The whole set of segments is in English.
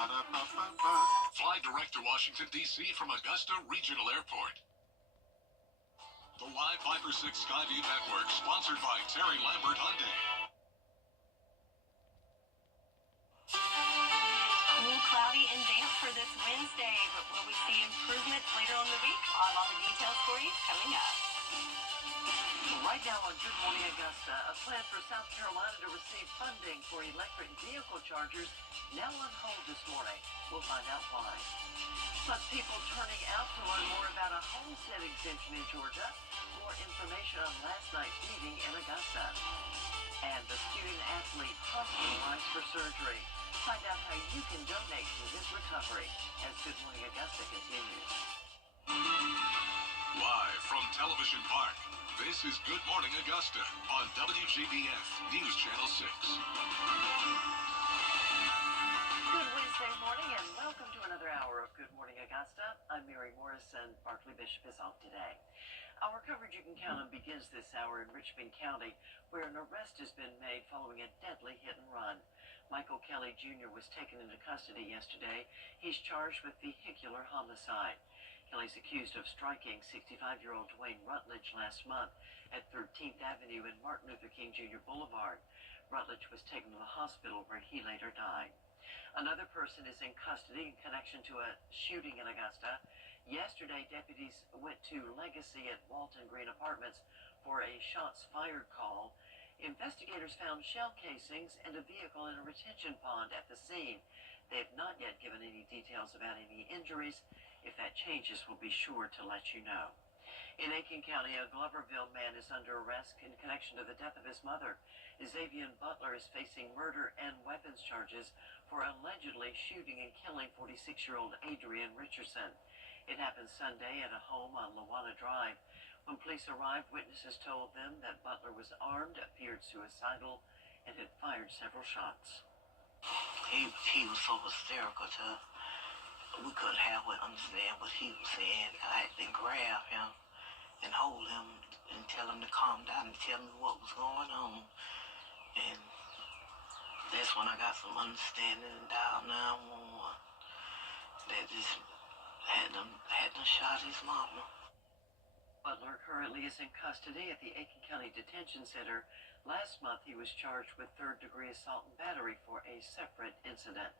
Fly direct to Washington, D.C. from Augusta Regional Airport. The Live 5 or 6 Skyview Network, sponsored by Terry Lambert Hyundai. Cool, cloudy, and damp for this Wednesday, but will we see improvements later on in the week? I'll have all the details for you coming up. Right now on Good Morning Augusta, a plan for South Carolina to receive funding for electric vehicle chargers now on hold this morning. We'll find out why. Plus, people turning out to learn more about a homestead exemption in Georgia. More information on last night's meeting in Augusta. And the student-athlete hospitalized for surgery. Find out how you can donate to his recovery as Good Morning Augusta continues. Live from Television Park, this is Good Morning Augusta on WJBF News Channel 6. Good Wednesday morning and welcome to another hour of Good Morning Augusta. I'm Mary Morrison. Barkley Bishop is off today. Our coverage you can count on begins this hour in Richmond County, where an arrest has been made following a deadly hit and run. Michael Kelly Jr. was taken into custody yesterday. He's charged with vehicular homicide. Kelly's accused of striking 65-year-old Dwayne Rutledge last month at 13th Avenue and Martin Luther King Jr. Boulevard. Rutledge was taken to the hospital where he later died. Another person is in custody in connection to a shooting in Augusta. Yesterday, deputies went to Legacy at Walton Green Apartments for a shots fired call. Investigators found shell casings and a vehicle in a retention pond at the scene. They have not yet given any details about any injuries. If that changes, we'll be sure to let you know. In Aiken County, a Gloverville man is under arrest in connection to the death of his mother. Xavier Butler is facing murder and weapons charges for allegedly shooting and killing 46-year-old Adrian Richardson. It happened Sunday at a home on Lawana Drive. When police arrived, witnesses told them that Butler was armed, appeared suicidal, and had fired several shots. He was so hysterical too. We couldn't halfway understand what he was saying. I had to grab him and hold him and tell him to calm down and tell me what was going on. And that's when I got some understanding and dialed 911. That just had them shot his mama. Butler currently is in custody at the Aiken County Detention Center. Last month, he was charged with third-degree assault and battery for a separate incident.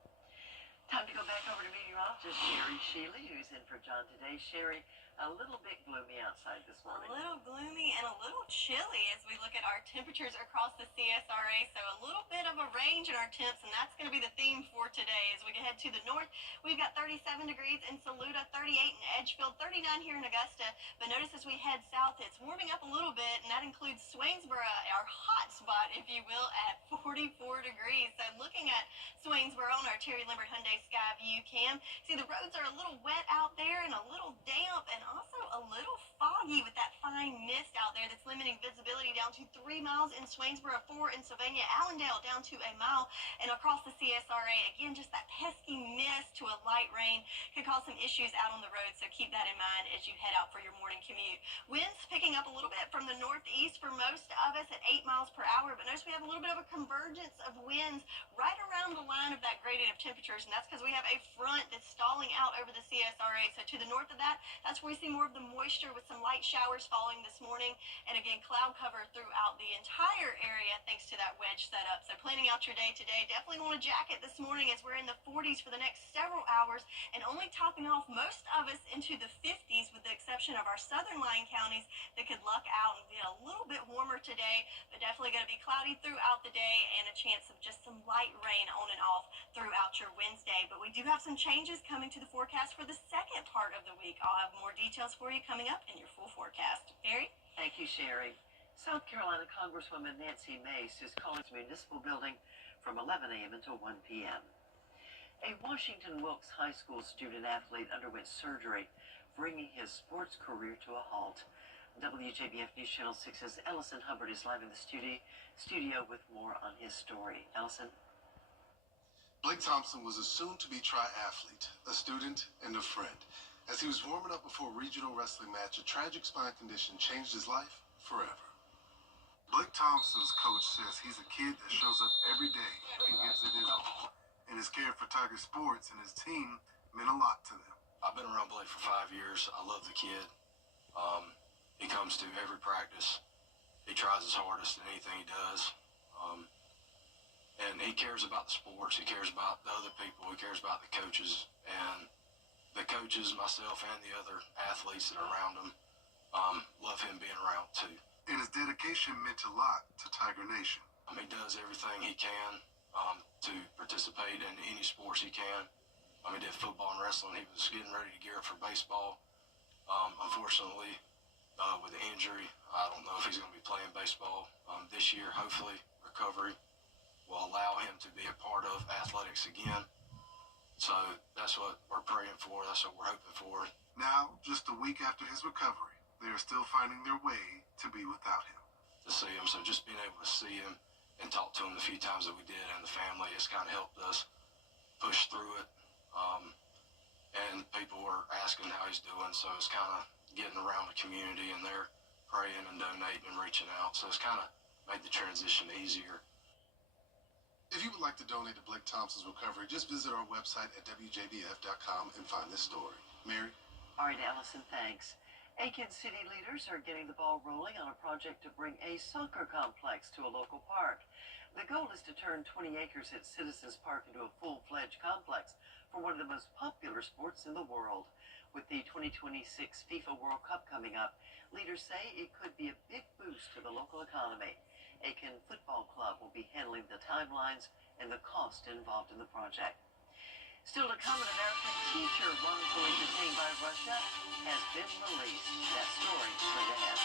Time to go back over to meteorologist Sherry Shealy, who's in for John today. Sherry, a little bit gloomy outside this morning. A little gloomy and a little chilly as we look at our temperatures across the CSRA. So a little bit of a range in our temps, and that's going to be the theme for today. As we head to the north, we've got 37 degrees in Saluda, 38 in Edgefield, 39 here in Augusta. But notice as we head south, it's warming up a little bit, and that includes Swainsboro, our hot spot, if you will, at 44 degrees. So looking at Swainsboro on our Terry Lambert Hyundai Skyview cam, see the roads are a little wet out there and a little damp and also a little foggy with that fine mist out there that's limiting visibility down to 3 miles in Swainsboro, 4 in Sylvania, Allendale down to a mile, and across the CSRA, again, just that pesky mist to a light rain could cause some issues out on the road, so keep that in mind as you head out for your morning commute. Winds picking up a little bit from the northeast for most of us at 8 miles per hour, but notice we have a little bit of a convergence of winds right around the line of that gradient of temperatures, and that's because we have a front that's stalling out over the CSRA. So to the north of that, that's where we see more of the moisture with some light showers falling this morning, and again, cloud cover throughout the entire area thanks to that wedge setup. So planning out your day today, definitely want a jacket this morning as we're in the 40s for the next several hours, and only topping off most of us into the 50s with the exception of our southern lying counties that could luck out and get a little bit warmer today, but definitely going to be cloudy throughout the day and a chance of just some light rain on and off throughout your Wednesday. But we do have some changes coming to the forecast for the second part of the week. I'll have more details for you coming up in your full forecast. Harry? Thank you, Sherry. South Carolina Congresswoman Nancy Mace is calling the municipal building from 11 a.m. until 1 p.m. A Washington Wilkes High School student-athlete underwent surgery, bringing his sports career to a halt. WJBF News Channel 6's Ellison Hubbard is live in the studio with more on his story. Ellison? Blake Thompson was a soon-to-be triathlete, a student, and a friend. As he was warming up before a regional wrestling match, a tragic spine condition changed his life forever. Blake Thompson's coach says he's a kid that shows up every day and gives it his all. and his care for Tiger Sports and his team meant a lot to them. I've been around Blake for 5 years. I love the kid. He comes to every practice. He tries his hardest in anything he does. And he cares about the sports. He cares about the other people. He cares about the coaches. And the coaches, myself, and the other athletes that are around him love him being around too. And his dedication meant a lot to Tiger Nation. He does everything he can to participate in any sports he can. He did football and wrestling. He was getting ready to gear up for baseball. Unfortunately, with the injury, I don't know if he's going to be playing baseball this year. Hopefully, recovery will allow him to be a part of athletics again. So that's what we're praying for. That's what we're hoping for. Now, just a week after his recovery, they are still finding their way to be without him. To see him, so just being able to see him and talk to him the few times that we did, and the family has kind of helped us push through it. And people were asking how he's doing, so it's kind of getting around the community, and they're praying and donating and reaching out. So it's kind of made the transition easier. If you would like to donate to Blake Thompson's recovery, just visit our website at WJBF.com and find this story. Mary? All right, Allison, thanks. Aiken city leaders are getting the ball rolling on a project to bring a soccer complex to a local park. The goal is to turn 20 acres at Citizens Park into a full-fledged complex for one of the most popular sports in the world. With the 2026 FIFA World Cup coming up, leaders say it could be a big boost to the local economy. Aiken Football Club will be handling the timelines and the cost involved in the project. Still to come, an American teacher wrongfully detained by Russia has been released. That story straight ahead.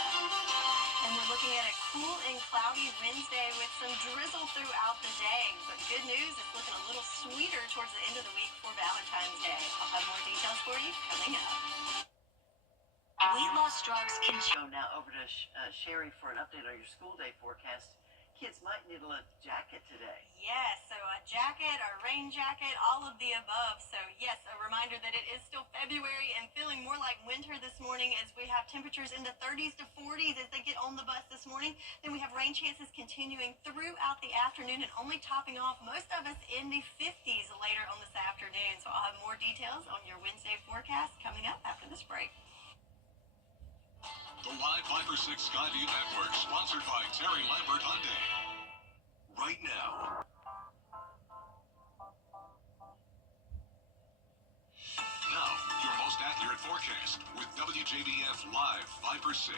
And we're looking at a cool and cloudy Wednesday with some drizzle throughout the day. But good news, it's looking a little sweeter towards the end of the week for Valentine's Day. I'll have more details for you coming up. Weight loss drugs can... Go now over to Sherry for an update on your school day forecast. Kids might need a jacket today. Yes, so a jacket, a rain jacket, all of the above. So yes, a reminder that it is still February and feeling more like winter this morning as we have temperatures in the 30s to 40s as they get on the bus this morning. Then we have rain chances continuing throughout the afternoon and only topping off most of us in the 50s later on this afternoon. So I'll have more details on your Wednesday forecast coming up after this break. The Live Viper 6 Skyview Network, sponsored by Terry Lambert Hyundai. Right now. Now, your most accurate forecast with WJBF Live Viper 6.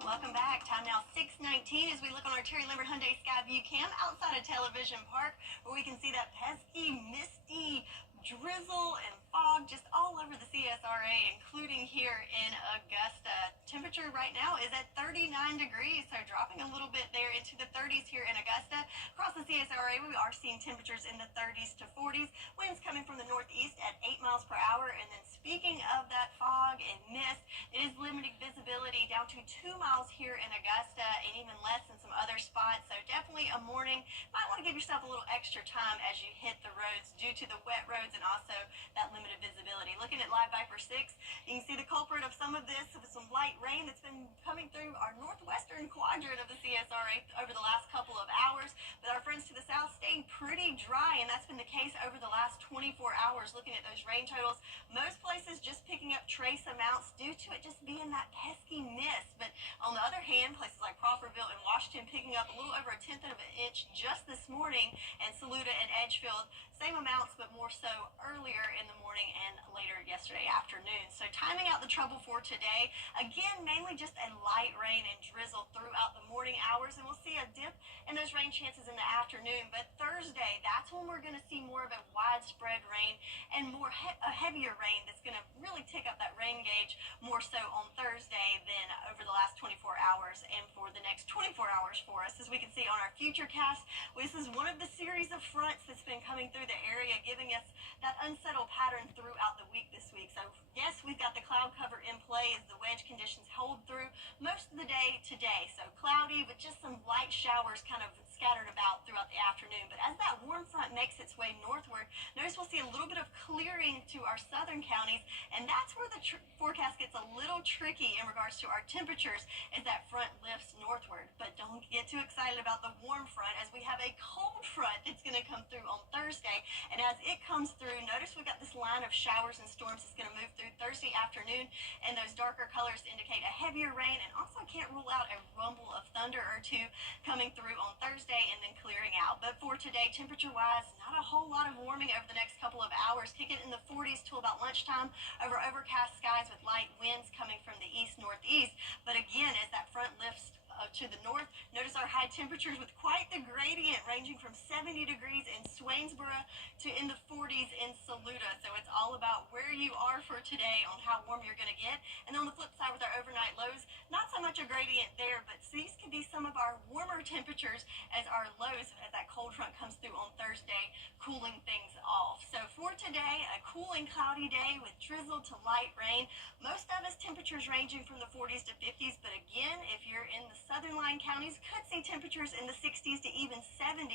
Welcome back. Time now 6:19 as we look on our Terry Lambert Hyundai Skyview cam outside of Television Park, where we can see that pesky, misty drizzle and fog just all over the CSRA, including here in Augusta. Temperature right now is at 39 degrees, so dropping a little bit there into the 30s here in Augusta. Across the CSRA, we are seeing temperatures in the 30s to 40s. Winds coming from the northeast at 8 miles per hour. And then speaking of that fog and mist, it is limited visibility down to 2 miles here in Augusta and even less in some other spots. So definitely a morning. Might want to give yourself a little extra time as you hit the roads due to the wet roads and also that limited visibility. Looking at Live Viper 6, you can see the culprit of some of this with some light rain that's been coming through our northwestern quadrant of the CSRA over the last couple of hours. But our friends to the south staying pretty dry, and that's been the case over the last 24 hours. Looking at those rain totals, most places just picking up trace amounts due to it just being that pesky mist. But on the other hand, places like Crawfordville and Washington picking up a little over 1/10 of an inch just this morning, and Saluda and Edgefield, same amounts but more so earlier in the morning and later yesterday afternoon. So timing out the trouble for today, again, mainly just a light rain and drizzle throughout the morning hours, and we'll see a dip in those rain chances in the afternoon. But Thursday, that's when we're going to see more of a widespread rain and more a heavier rain that's going to really tick up that rain gauge more so on Thursday than over the last 24 hours and for the next 24 hours for us. As we can see on our futurecast, this is one of the series of fronts that's been coming through the area, giving us that unsettled pattern throughout the week this week. So yes, we've got the cloud cover in play as the wedge conditions hold through most of the day today. So cloudy, but just some light showers kind of scattered about throughout the afternoon. But as that warm front makes its way northward, notice we'll see a little bit of clearing to our southern counties, and that's where the forecast gets a little tricky in regards to our temperatures as that front lifts northward. But don't get too excited about the warm front, as we have a cold front that's going to come through on Thursday. And as it comes through, notice we've got this line of showers and storms that's going to move through Thursday afternoon, and those darker colors indicate a heavier rain, and also can't rule out a rumble of thunder or two coming through on Thursday and then clearing out. But for today, temperature-wise, not a whole lot of warming over the next couple of hours, kicking in the 40s till about lunchtime over overcast skies with light winds coming from the east-northeast. But again, as that front lifts to the north, notice our high temperatures with quite the gradient, ranging from 70 degrees in Swainsboro to in the 40s in Saluda. So it's all about where you are for today on how warm you're going to get. And on the flip side, with our overnight lows, not so much a gradient there, but these could be some of our warmer temperatures as our lows, as that cold front comes through on Thursday, cooling things off. So for today, a cool and cloudy day with drizzle to light rain. Most of us temperatures ranging from the 40s to 50s, but again, if you're in the southern line counties, could see temperatures in the 60s to even 70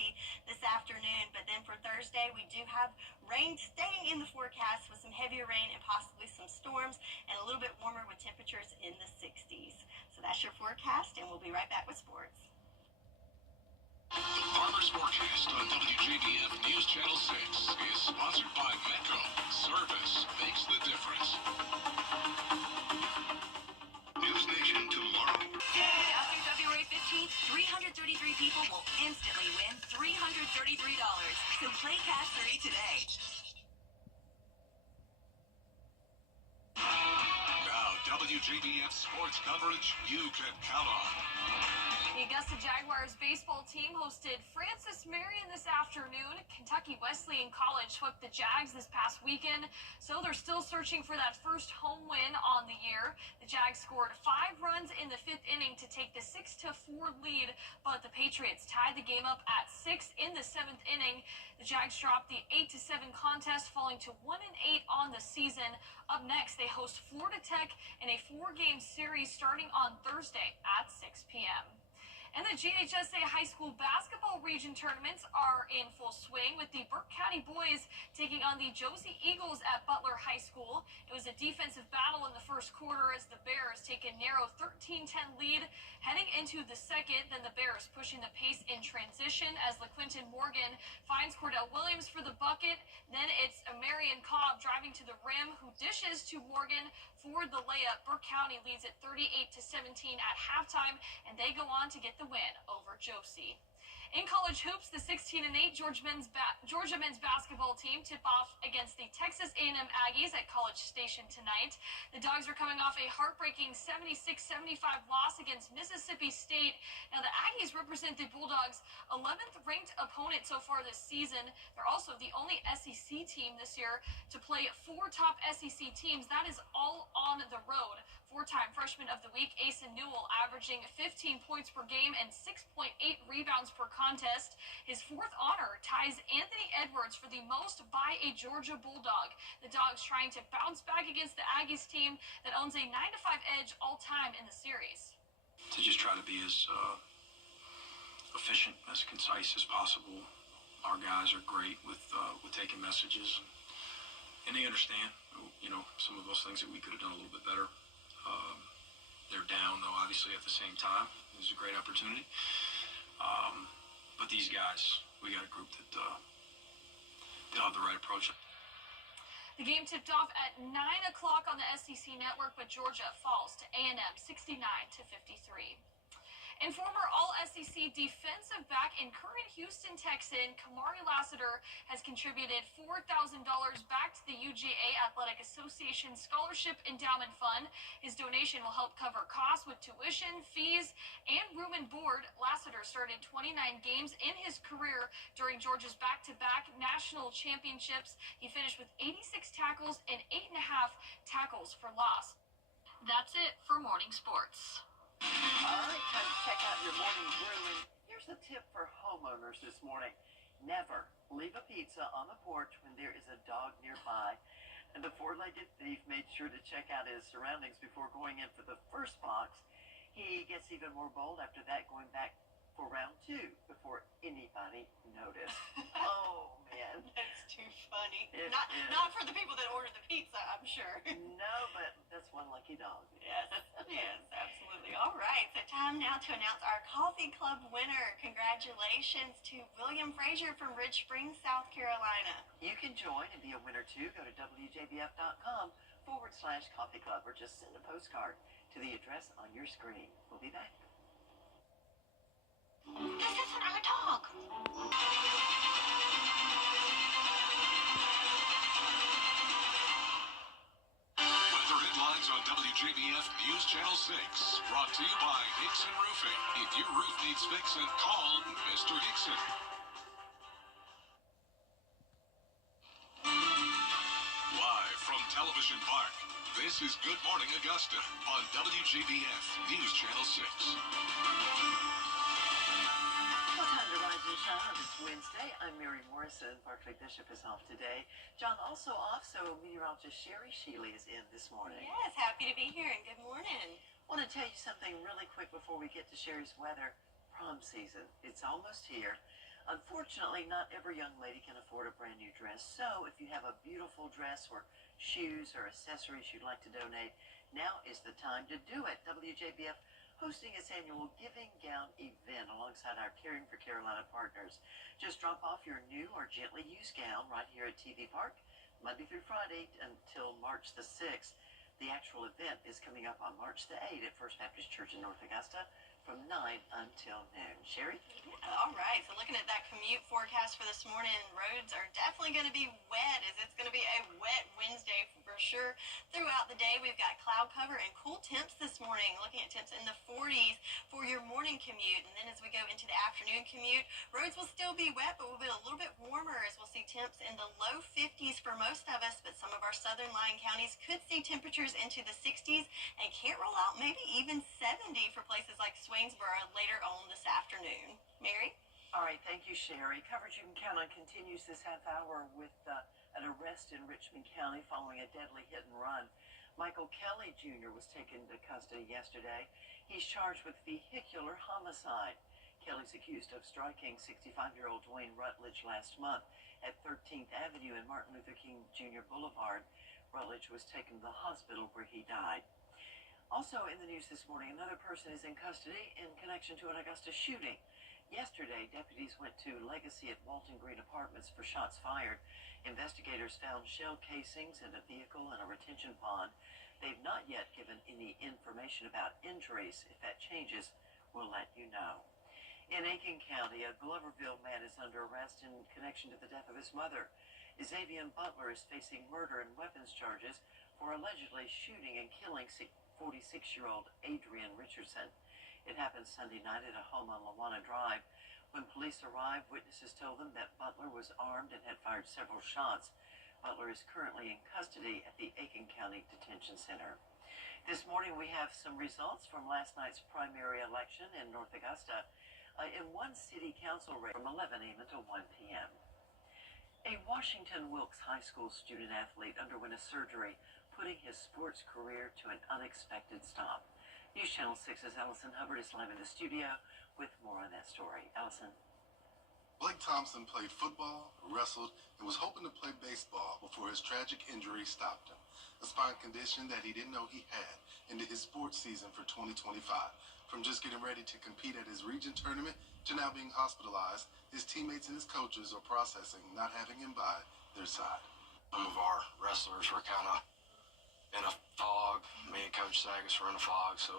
this afternoon. But then for Thursday, we do have rain staying in the forecast with some heavier rain and possibly some storms, and a little bit warmer with temperatures in the 60s. So that's your forecast, and we'll be right back with sports. The Farmer's Forecast on WJBF News Channel 6 is sponsored by Metro. Service makes the difference. News Nation tomorrow. After February 15th, 333 people will instantly win $333. So play Cash 3 today. Now, WJBF sports coverage you can count on. The Augusta Jaguars baseball team hosted Francis Marion this afternoon. Kentucky Wesleyan College swept the Jags this past weekend, so they're still searching for that first home win on the year. The Jags scored 5 runs in the 5th inning to take the 6-4 lead, but the Patriots tied the game up at 6 in the 7th inning. The Jags dropped the 8-7 contest, falling to 1-8 on the season. Up next, they host Florida Tech in a 4-game series starting on Thursday at 6 p.m. And the GHSA high school basketball region tournaments are in full swing, with the Burke County boys taking on the Josie Eagles at Butler High School. It was a defensive battle in the first quarter as the Bears take a narrow 13-10 lead. Heading into the second, then the Bears pushing the pace in transition as LaQuinton Morgan finds Cordell Williams for the bucket. Then it's Marion Cobb driving to the rim, who dishes to Morgan for the layup. Burke County leads at 38-17 at halftime, and they go on to get the win over Josie. In college hoops, the 16-8 Georgia men's basketball team tip off against the Texas A&M Aggies at College Station tonight. The Dogs are coming off a heartbreaking 76-75 loss against Mississippi State. Now, the Aggies represent the Bulldogs' 11th ranked opponent so far this season. They're also the only SEC team this year to play 4 top SEC teams. That is all on the road. 4-time Freshman of the Week, Asen Newell, averaging 15 points per game and 6.8 rebounds per contest. His 4th honor ties Anthony Edwards for the most by a Georgia Bulldog. The Dogs trying to bounce back against the Aggies team that owns a 9-5 edge all-time in the series. To just try to be as efficient, as concise as possible. Our guys are great with taking messages, and they understand, some of those things that we could have done a little bit better. They're down, though, obviously, at the same time. It was a great opportunity. But these guys, we got a group that they'll have the right approach. The game tipped off at 9 o'clock on the SEC network, but Georgia falls to A&M 69-53. And former All-SEC defensive back and current Houston Texan Kamari Lassiter has contributed $4,000 back to the UGA Athletic Association Scholarship Endowment Fund. His donation will help cover costs with tuition, fees, and room and board. Lassiter started 29 games in his career during Georgia's back-to-back national championships. He finished with 86 tackles and 8.5 tackles for loss. That's it for morning sports. All right, time to check out your morning brew. And here's a tip for homeowners this morning. Never leave a pizza on the porch when there is a dog nearby. And the 4-legged thief made sure to check out his surroundings before going in for the first box. He gets even more bold after that, going back for round 2 before anybody noticed. Oh, man. That's too funny. It Not is. not for the people that ordered the pizza, I'm sure. No, but that's one lucky dog. Yes, yes, absolutely. All right, so time now to announce our coffee club winner. Congratulations to William Frazier from Ridge Springs, South Carolina. You can join and be a winner too. Go to WJBF.com/coffee club or just send a postcard to the address on your screen. We'll be back. This isn't our dog. Weather headlines on WJBF News Channel 6. Brought to you by Hickson Roofing. If your roof needs fixing, call Mr. Hickson. Live from Television Park, this is Good Morning Augusta on WJBF News Channel 6. Well, time to rise and shine on this Wednesday. I'm Mary Morrison. Barclay Bishop is off today. John also off, so meteorologist Sherry Shealy is in this morning. Yes, happy to be here and good morning. I want to tell you something really quick before we get to Sherry's weather. Prom season. It's almost here. Unfortunately, not every young lady can afford a brand new dress. So if you have a beautiful dress or shoes or accessories you'd like to donate, now is the time to do it. WJBF hosting its annual Giving Gown event alongside our Caring for Carolina partners. Just drop off your new or gently used gown right here at TV Park, Monday through Friday until March the 6th. The actual event is coming up on March the 8th at First Baptist Church in North Augusta from 9 until noon. Sherry? Yeah, all right, so looking at that commute forecast for this morning, roads are definitely going to be wet, as it's going to be a wet Wednesday for sure. Throughout the day, we've got cloud cover and cool temps this morning, looking at temps in the 40s for your morning commute. And then as we go into the afternoon commute, roads will still be wet, but will be a little bit warmer as we'll see temps in the low 50s for most of us, but some of our southern lying counties could see temperatures into the 60s and can't rule out maybe even 70 for places like Swainsboro later on this afternoon. Mary? All right, thank you, Sherry. Coverage you can count on continues this half hour with an arrest in Richmond County following a deadly hit and run. Michael Kelly Jr. was taken into custody yesterday. He's charged with vehicular homicide. Kelly's accused of striking 65-year-old Dwayne Rutledge last month at 13th Avenue and Martin Luther King Jr. Boulevard. Rutledge was taken to the hospital where he died. Also in the news this morning, another person is in custody in connection to an Augusta shooting. Yesterday, deputies went to Legacy at Walton Green Apartments for shots fired. Investigators found shell casings in a vehicle and a retention pond. They've not yet given any information about injuries. If that changes, we'll let you know. In Aiken County, a Gloverville man is under arrest in connection to the death of his mother. Xavier Butler is facing murder and weapons charges for allegedly shooting and killing 46-year-old Adrian Richardson. It happened Sunday night at a home on Lawana Drive. When police arrived, witnesses told them that Butler was armed and had fired several shots. Butler is currently in custody at the Aiken County Detention Center. This morning we have some results from last night's primary election in North Augusta. In one city council race from 11 a.m. until 1 p.m. A Washington Wilkes High School student athlete underwent a surgery, putting his sports career to an unexpected stop. News Channel 6's Allison Hubbard is live in the studio with more on that story. Allison. Blake Thompson played football, wrestled, and was hoping to play baseball before his tragic injury stopped him. A spine condition that he didn't know he had into his sports season for 2025. From just getting ready to compete at his region tournament to now being hospitalized, his teammates and his coaches are processing not having him by their side. Some of our wrestlers were kind of in a fog. Me and Coach Sagas were in a fog, so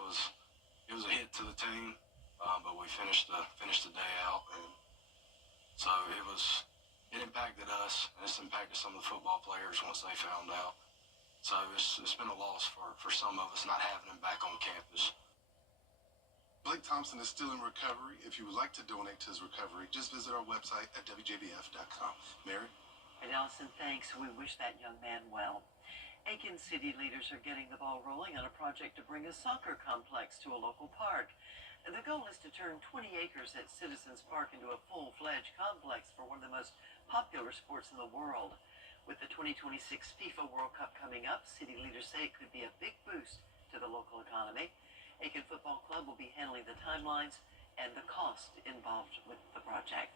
it was a hit to the team. But we finished the day out, and so it impacted us, and it's impacted some of the football players once they found out. So it's been a loss for some of us not having him back on campus. Blake Thompson is still in recovery. If you would like to donate to his recovery, just visit our website at WJBF.com. Mary? And Allison, thanks. We wish that young man well. Aiken city leaders are getting the ball rolling on a project to bring a soccer complex to a local park. The goal is to turn 20 acres at Citizens Park into a full-fledged complex for one of the most popular sports in the world. With the 2026 FIFA World Cup coming up, city leaders say it could be a big boost to the local economy. Aiken Football Club will be handling the timelines and the cost involved with the project.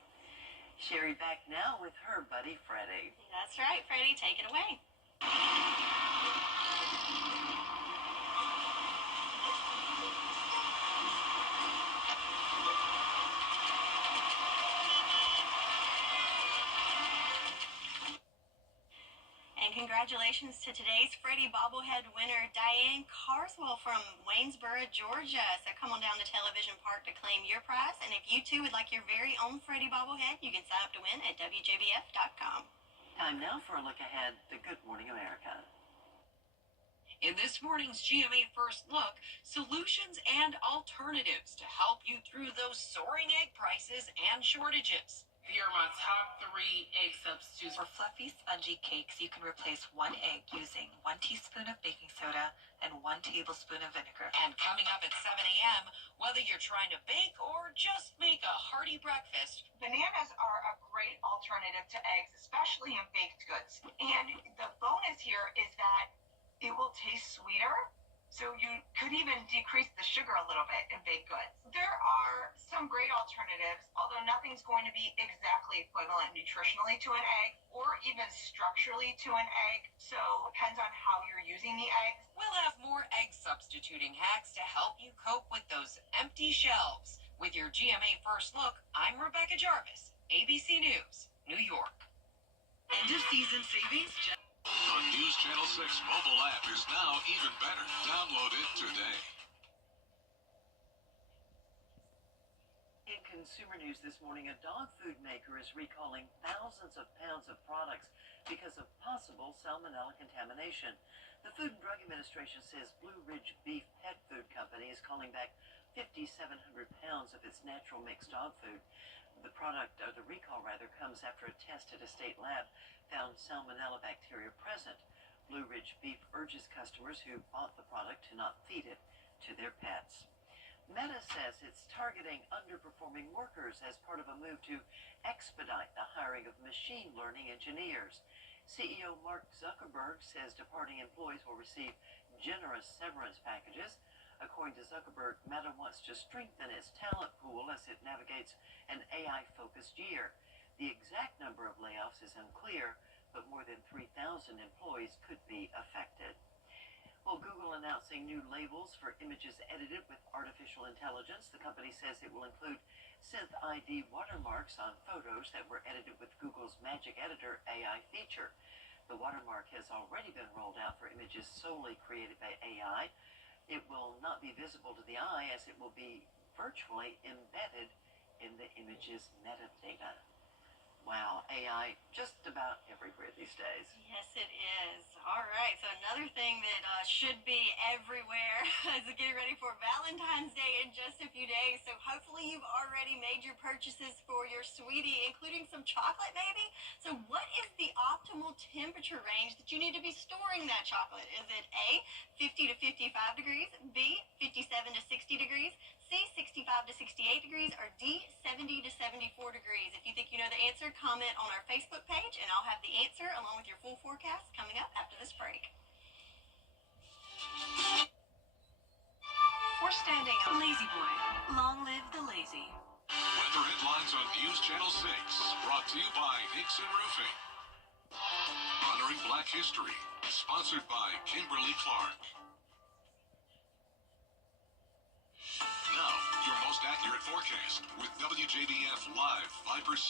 Sherry back now with her buddy Freddie. That's right, Freddie, take it away. And congratulations to today's Freddie bobblehead winner, Diane Carswell from Waynesboro, Georgia. So come on down to Television Park to claim your prize. And if you too would like your very own Freddie bobblehead, you can sign up to win at WJBF.com. Time now for a look ahead to Good Morning America. In this morning's GMA First Look, solutions and alternatives to help you through those soaring egg prices and shortages. Here are my top 3 egg substitutes. For fluffy, spongy cakes, you can replace 1 egg using 1 teaspoon of baking soda and 1 tablespoon of vinegar. And coming up at 7 a.m., whether you're trying to bake or just make a hearty breakfast, bananas are a great alternative to eggs, especially in baked goods. And the bonus here is that it will taste sweeter, so you could even decrease the sugar a little bit in baked goods. There are some great alternatives, although nothing's going to be exactly equivalent nutritionally to an egg or even structurally to an egg, so it depends on how you're using the eggs. we'll have more egg substituting hacks to help you cope with those empty shelves. With your GMA First Look, I'm Rebecca Jarvis, ABC News, New York. End of season savings. The News Channel 6 mobile app is now even better. Download it today. In consumer news this morning, a dog food maker is recalling thousands of pounds of products because of possible salmonella contamination. The Food and Drug Administration says Blue Ridge Beef Pet Food Company is calling back 5,700 pounds of its natural mixed dog food. The recall comes after a test at a state lab found salmonella bacteria present. Blue Ridge Beef urges customers who bought the product to not feed it to their pets. Meta says it's targeting underperforming workers as part of a move to expedite the hiring of machine learning engineers. CEO Mark Zuckerberg says departing employees will receive generous severance packages. According to Zuckerberg, Meta wants to strengthen its talent pool as it navigates an AI-focused year. The exact number of layoffs is unclear, but more than 3,000 employees could be affected. Well, Google announcing new labels for images edited with artificial intelligence. The company says it will include Synth ID watermarks on photos that were edited with Google's Magic Editor AI feature. The watermark has already been rolled out for images solely created by AI. It will not be visible to the eye as it will be virtually embedded in the image's metadata. Wow, AI just about everywhere these days. Yes, it is. All right, so another thing that should be everywhere is getting ready for Valentine's Day in just a few days. So hopefully you've already made your purchases for your sweetie, including some chocolate maybe. So what is the optimal temperature range that you need to be storing that chocolate? Is it A, 50 to 55 degrees, B, 57 to 60 degrees, C, 65 to 68 degrees, or D, 70 to 74 degrees? If you think you know the answer, comment on our Facebook page, and I'll have the answer along with your full forecast coming up after this break. We're standing up. Lazy Boy. Long live the lazy. Weather headlines on News Channel 6, brought to you by Nixon Roofing. Honoring Black History, sponsored by Kimberly Clark. Now, your most accurate forecast with WJBF Live Viper 6.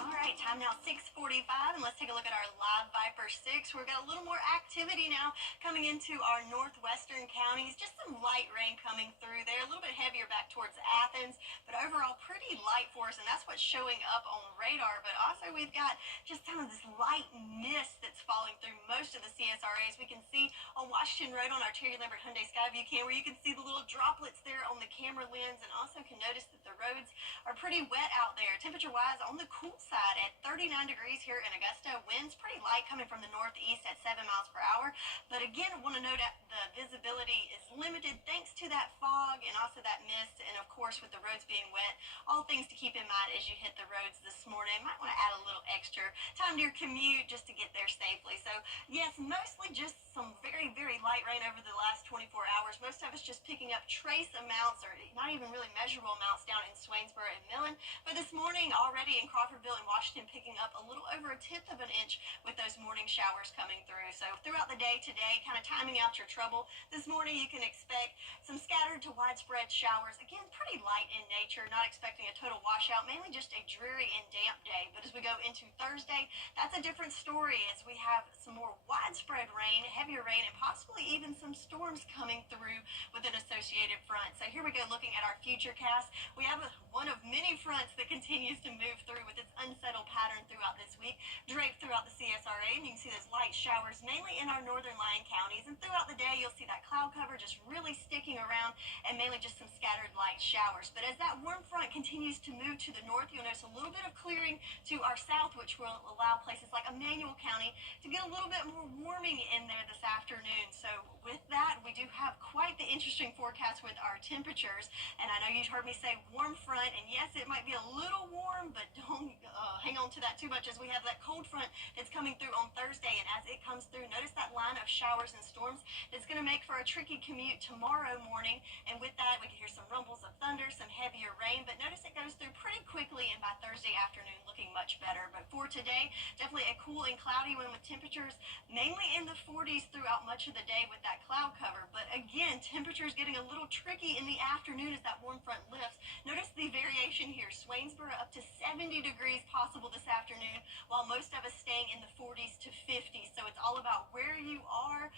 All right, time now 6:45, and let's take a look at our live Viper 6. We've got a little more activity now coming into our northwestern counties. Just some light rain coming through there, a little bit heavier back towards Athens, but overall pretty light for us, and that's what's showing up on radar. But also we've got just some of this light mist that's falling through most of the CSRAs. We can see on Washington Road on our Terry Lambert Hyundai Skyview camera, you can see the little droplets there on the camera lens, and also can notice that the roads are pretty wet out there. Temperature-wise, on the cool side at 39 degrees here in Augusta. Winds pretty light coming from the northeast at 7 miles per hour. But again, I want to note that the visibility is limited thanks to that fog and also that mist, and of course with the roads being wet. All things to keep in mind as you hit the roads this morning. Might want to add a little extra time to your commute just to get there safely. So yes, mostly just some very, very light rain over the last 24 hours. Most of us just picking up trace amounts, or not even really measurable amounts, down in Swainsboro and Millen. But this morning, already in Crawfordville and Washington, picking up a little over 1/10 of an inch with those morning showers coming through. So throughout the day today, kind of timing out your trouble. This morning, you can expect some scattered to widespread showers. Again, pretty light in nature, not expecting a total washout, mainly just a dreary and damp day. But as we go into Thursday, that's a different story, as we have some more widespread rain, heavier rain, and possibly even some storms coming through with an associated front. So here we go, looking at our future cast. We have one of many fronts that continues to move through with its unsettled pattern throughout this week, draped throughout the CSRA, and you can see those light showers mainly in our northern lying counties. And throughout the day, you'll see that cloud cover just really sticking around, and mainly just some scattered light showers. But as that warm front continues to move to the north, you'll notice a little bit of clearing to our south, which will allow places like Emmanuel County to get a little bit more warming in there this afternoon. So with that, we do have quite the interesting forecast with our temperatures. And I know you've heard me say warm front, and yes, it might be a little warm, but don't hang on to that too much, as we have that cold front that's coming through on Thursday. And as it comes through, notice that line of showers and storms that's going to make for a tricky commute tomorrow morning. And with that, we can hear some rumbles of thunder, some heavier rain, but notice it goes through pretty quickly, and by Thursday afternoon, looking much better. But for today, definitely a cool and cloudy one, with temperatures mainly in the 40s throughout much of the day with that cloud cover. But again, temperatures getting a little tricky in the afternoon as that warm front lifts. Notice the variation here. Swainsboro up to 70 degrees possible this afternoon, while most of us staying in the 40s to 50s. So it's all about where you are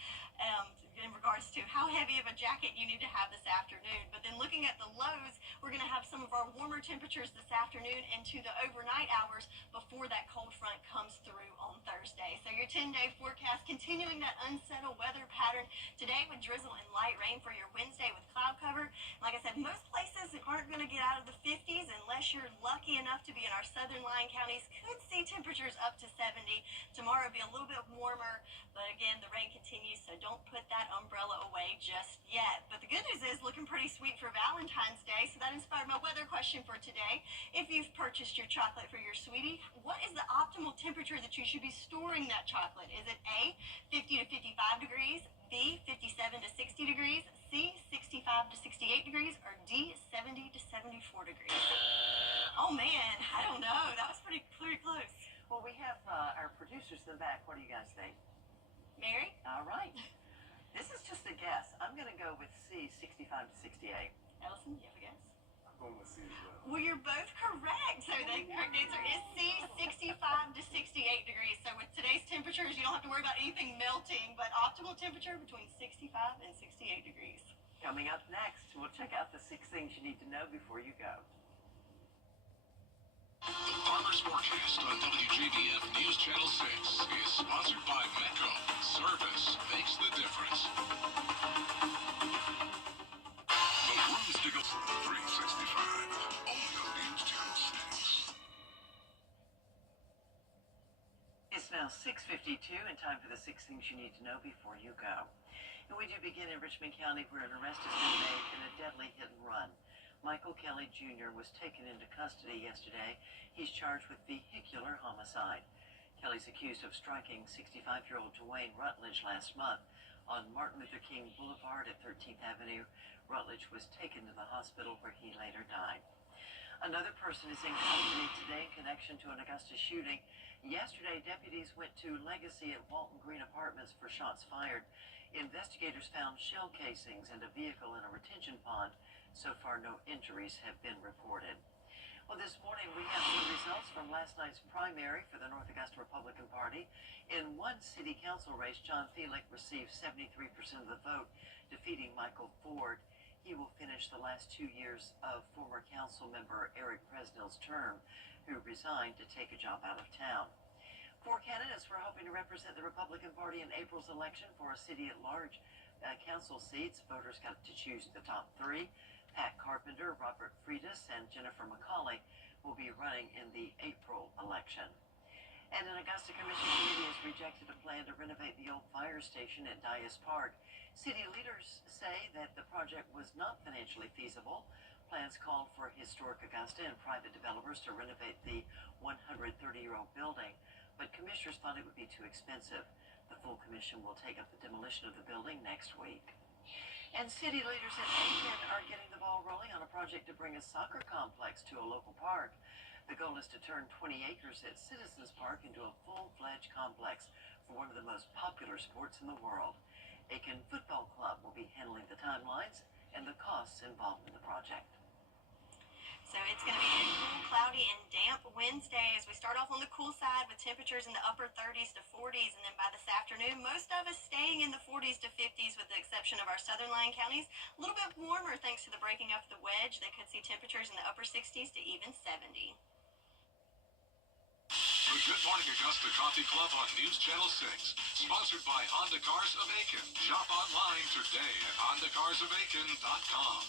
in regards to how heavy of a jacket you need to have this afternoon. But then looking at the lows, we're going to have some of our warmer temperatures this afternoon into the overnight hours before that cold front comes through on Thursday. So your 10-day forecast continuing that unsettled weather pattern today, with drizzle and light rain for your Wednesday with cloud cover. Like I said, most places aren't going to get out of the 50s unless you're lucky enough to be in our southern lying counties. Could see temperatures up to 70. Tomorrow will be a little bit warmer, but again, the rain continues, so don't put that umbrella away just yet. But the good news is looking pretty sweet for Valentine's Day, so that inspired my weather question for today. If you've purchased your chocolate for your sweetie, what is the optimal temperature that you should be storing that chocolate? Is it A, 50 to 55 degrees, B, 57 to 60 degrees, C, 65 to 68 degrees, or D, 70 to 74 degrees? Oh man, I don't know. That was pretty close. Well, we have our producers in the back. What do you guys think? Mary? All right. This is just a guess. I'm going to go with C, 65 to 68. Ellison, you have a guess? I'm going with C as well. Well, you're both correct. So the correct answer is C, 65 to 68 degrees. So with today's temperatures, you don't have to worry about anything melting, but optimal temperature between 65 and 68 degrees. Coming up next, we'll check out the 6 things you need to know before you go. The Farmer's Forecast on WJBF News Channel 6 is sponsored by Metco. Service makes the difference. The Rooms to Go 365, only on News Channel 6. It's now 6:52 and time for the 6 things you need to know before you go. And we do begin in Richmond County, where an arrest has been made in a deadly hit and run. Michael Kelly Jr. was taken into custody yesterday. He's charged with vehicular homicide. Kelly's accused of striking 65-year-old Dwayne Rutledge last month on Martin Luther King Boulevard at 13th Avenue. Rutledge was taken to the hospital, where he later died. Another person is in custody today in connection to an Augusta shooting. Yesterday, deputies went to Legacy at Walton Green Apartments for shots fired. Investigators found shell casings and a vehicle in a retention pond. So far, no injuries have been reported. Well, this morning we have the results from last night's primary for the North Augusta Republican Party. In one city council race, John Thelick received 73% of the vote, defeating Michael Ford. He will finish the last 2 years of former council member Eric Presnell's term, who resigned to take a job out of town. 4 candidates were hoping to represent the Republican Party in April's election for a city-at-large council seats. Voters got to choose the top 3. Pat Carpenter, Robert Freitas, and Jennifer McCauley will be running in the April election. And an Augusta Commission committee has rejected a plan to renovate the old fire station at Dias Park. City leaders say that the project was not financially feasible. Plans called for Historic Augusta and private developers to renovate the 130-year-old building, but commissioners thought it would be too expensive. The full commission will take up the demolition of the building next week. And city leaders in Aiken are getting the ball rolling on a project to bring a soccer complex to a local park. The goal is to turn 20 acres at Citizens Park into a full-fledged complex for one of the most popular sports in the world. Aiken Football Club will be handling the timelines and the costs involved in the project. So it's going to be a cool, cloudy, and damp Wednesday as we start off on the cool side with temperatures in the upper 30s to 40s. And then by this afternoon, most of us staying in the 40s to 50s with the exception of our southern lying counties. A little bit warmer thanks to the breaking up of the wedge. They could see temperatures in the upper 60s to even 70. The Good Morning Augusta Coffee Club on News Channel 6. Sponsored by Honda Cars of Aiken. Shop online today at HondaCarsOfAiken.com.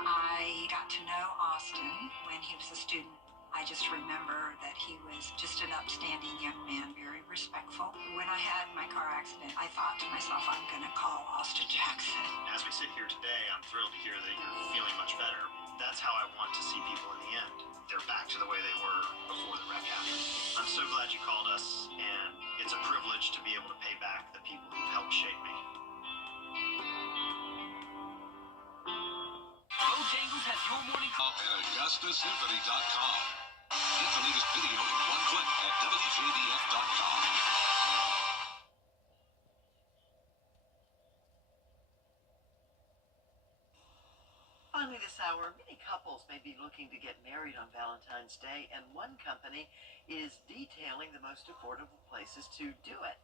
I got to know Austin when he was a student. I just remember that he was just an upstanding young man, very respectful. When I had my car accident, I thought to myself, I'm going to call Austin Jackson. As we sit here today, I'm thrilled to hear that you're feeling much better. That's how I want to see people in the end. They're back to the way they were before the wreck happened. I'm so glad you called us, and it's a privilege to be able to pay back the people who've helped shape me. Bojangles has your morning call at AugustaSymphony.com. Get the latest video in one click at WJBF.com. Finally this hour, many couples may be looking to get married on Valentine's Day, and one company is detailing the most affordable places to do it.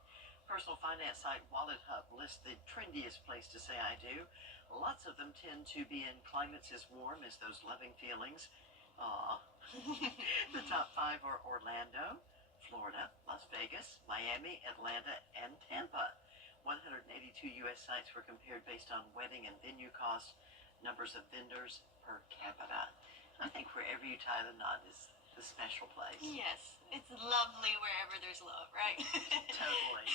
Personal finance site Wallet Hub lists the trendiest place to say I do. Lots of them tend to be in climates as warm as those loving feelings. Aww. The top 5 are Orlando, Florida, Las Vegas, Miami, Atlanta, and Tampa. 182 U.S. sites were compared based on wedding and venue costs, numbers of vendors per capita. I think wherever you tie the knot is the special place. Yes, it's lovely wherever there's love, right? Totally.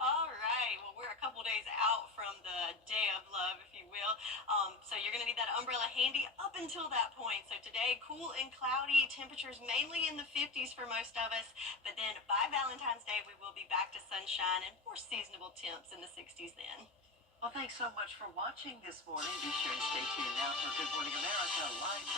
All right. Well, we're a couple days out from the day of love, if you will. So you're going to need that umbrella handy up until that point. So today, cool and cloudy, temperatures mainly in the 50s for most of us. But then by Valentine's Day, we will be back to sunshine and more seasonable temps in the 60s then. Well, thanks so much for watching this morning. Be sure and stay tuned now for Good Morning America live